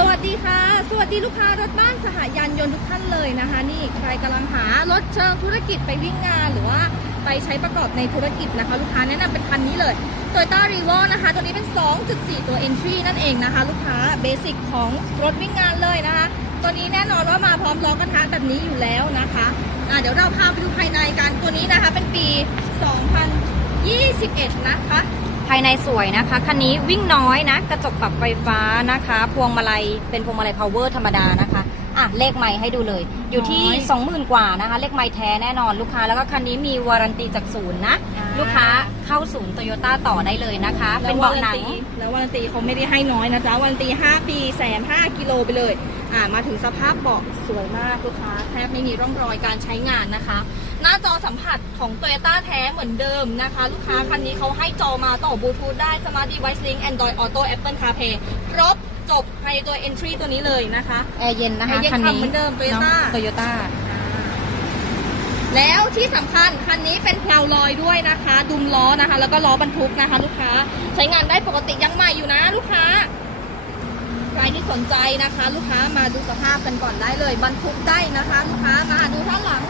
สวัสดีค่ะ สวัสดีลูกค้ารถบ้านสหยานยนต์ทุกท่านเลยนะคะ นี่ใครกำลังหารถเชิงธุรกิจไปวิ่งงานหรือว่าไปใช้ประกอบในธุรกิจนะคะ ลูกค้าแนะนำเป็นคันนี้เลย Toyota r e v o นะคะ ตัวนี้เป็น 2.4 ตัว Entry นั่นเองนะคะ ลูกค้าเบสิกของรถวิ่งงานเลยนะคะ ตัวนี้แน่นอนว่ามาพร้อมล้อกระทะแบบนี้อยู่แล้วนะคะะเดี๋ยวเราพาไปดูภายในกันตัวนี้นะคะเป็นปี 2021 นะคะ ภายในสวยนะคะ คันนี้วิ่งน้อยนะ กระจกปรับไฟฟ้านะคะ พวงมาลัยเป็นพวงมาลัย power ธรรมดานะคะ อะเลขไม้ให้ดูเลย อยู่ที่ น้อย20,000 กว่านะคะ เลขไม้แท้แน่นอนลูกค้า แล้วก็คันนี้มีวารันตีจากศูนย์นะ อ่า ลูกค้าเข้าศูนย์โตโยต้าต่อได้เลยนะคะ เป็นเบาะหนัง แล้ววารันตีเขาไม่ได้ให้น้อยนะจ๊ะวารันตี 5 ปีแสน5กิโลไปเลย อ่ามาถึงสภาพเบาะสวยมากลูกค้าแทบไม่มีร่องรอยการใช้งานนะคะ หน้าจอสัมผัสของ t o y ยต้แท้เหมือนเดิมนะคะ ลูกค้าคันนี้เขาให้จอมาต่อบลูทูธได้ Smart Device Link Android Auto Apple CarPlay ครบ จบภายในตัว Entry ตัวนี้เลยนะคะ แอร์เย็นนะคะ แอร์เย็นคันนี้ฉ่ำเหมือนเดิม Toyota โตโยต้าแล้วที่สำคัญคันนี้เป็นเพลาลอยด้วยนะคะ ดุมล้อนะคะ แล้วก็ล้อบรรทุกนะคะ ลูกค้าใช้งานได้ปกติยังใหม่อยู่นะ ลูกค้า ใครที่สนใจนะคะ ลูกค้ามาดูสภาพกันก่อนได้เลยบรรทุกได้นะคะ ลูกค้ามาดูข้างหลัง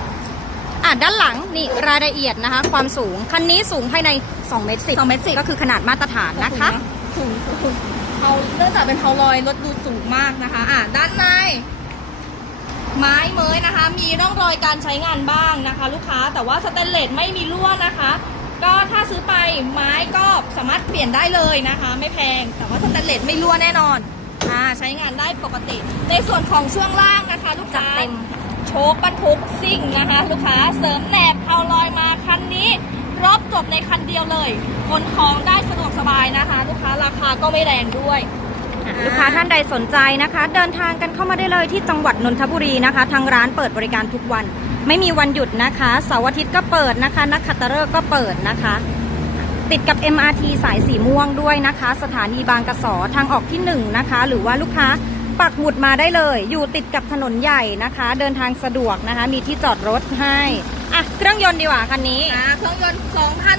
อะด้านหลังนี่รายละเอียดนะคะ ความสูงคันนี้สูงภายใน2เมตร10 2เมตร10ก็คือขนาดมาตรฐานนะคะสูงสูง เขาเนื่องจากเป็นเพลาลอยรถดูสูงมากนะคะ อะด้านใน ไม้เมยนะคะ มีร่องรอยการใช้งานบ้างนะคะ ลูกค้าแต่ว่าสแตนเลสไม่มีรั่วนะคะ ก็ถ้าซื้อไปไม้ก็สามารถเปลี่ยนได้เลยนะคะ ไม่แพงแต่ว่าสแตนเลสไม่รั่วแน่นอนอ่าใช้งานได้ปกติ ในส่วนของช่วงล่างนะคะ ลูกค้าจัดเต็มโชคบรรทุกซิ่งนะคะ ลูกค้าเสริมแหนบเพาลอยมาคันนี้ครบ จบในคันเดียวเลยขนของได้สะดวกสบายนะคะ ลูกค้าราคาก็ไม่แรงด้วยอะลูกค้าท่านใดสนใจนะคะ เดินทางกันเข้ามาได้เลยที่จังหวัดนนทบุรีนะคะ ทางร้านเปิดบริการทุกวัน ไม่มีวันหยุดนะคะเสาร์อาทิตย์ก็เปิดนะคะ นักขัตฤกษ์ก็เปิดนะคะ ติดกับ MRT สายสีม่วงด้วยนะคะ สถานีบางกระสอทางออกที่1นะคะ หรือว่าลูกค้าปักหมุดมาได้เลย อยู่ติดกับถนนใหญ่นะคะ เดินทางสะดวกนะคะ มีที่จอดรถให้ อะเครื่องยนต์ดีกว่าคันนี้ อ่าเครื่องยนต์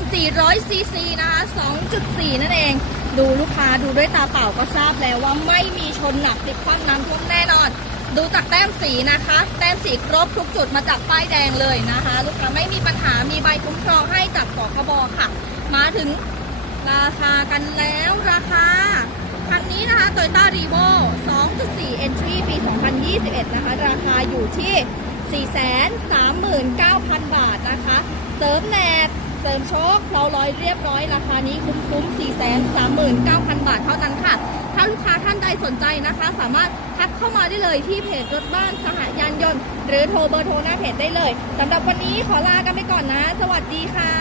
2,400 ซีซีนะคะ 2.4 นั่นเอง ดูลูกค้าดูด้วยตาเปล่าก็ทราบแล้วว่าไม่มีชนหนักติดคว่ำน้ำท่วมแน่นอน ดูจากแต้มสีนะคะ แต้มสีครบทุกจุดมาจากป้ายแดงเลยนะคะ ลูกค้าไม่มีปัญหา มีใบคุ้มครองให้จากสคบค่ะ มาถึงราคากันแล้วราคา คันนี้นะคะ Toyota r e v o 2.4 Entry ปี 2021 นะคะ ราคาอยู่ที่ 439,000 บาทนะคะ เสริมแหนบเสริมโชคเราร้อยเรียบร้อยราคานี้คุ้มๆ439,000 บาทเท่านั้นค่ะ ถ้าลูกค้าท่านใดสนใจนะคะ สามารถทักเข้ามาได้เลยที่เพจรถบ้านสหายานยนต์ หรือโทรเบอร์โทรหน้าเพจได้เลยสำหรับวันนี้ขอลากันไปก่อนนะ สวัสดีค่ะ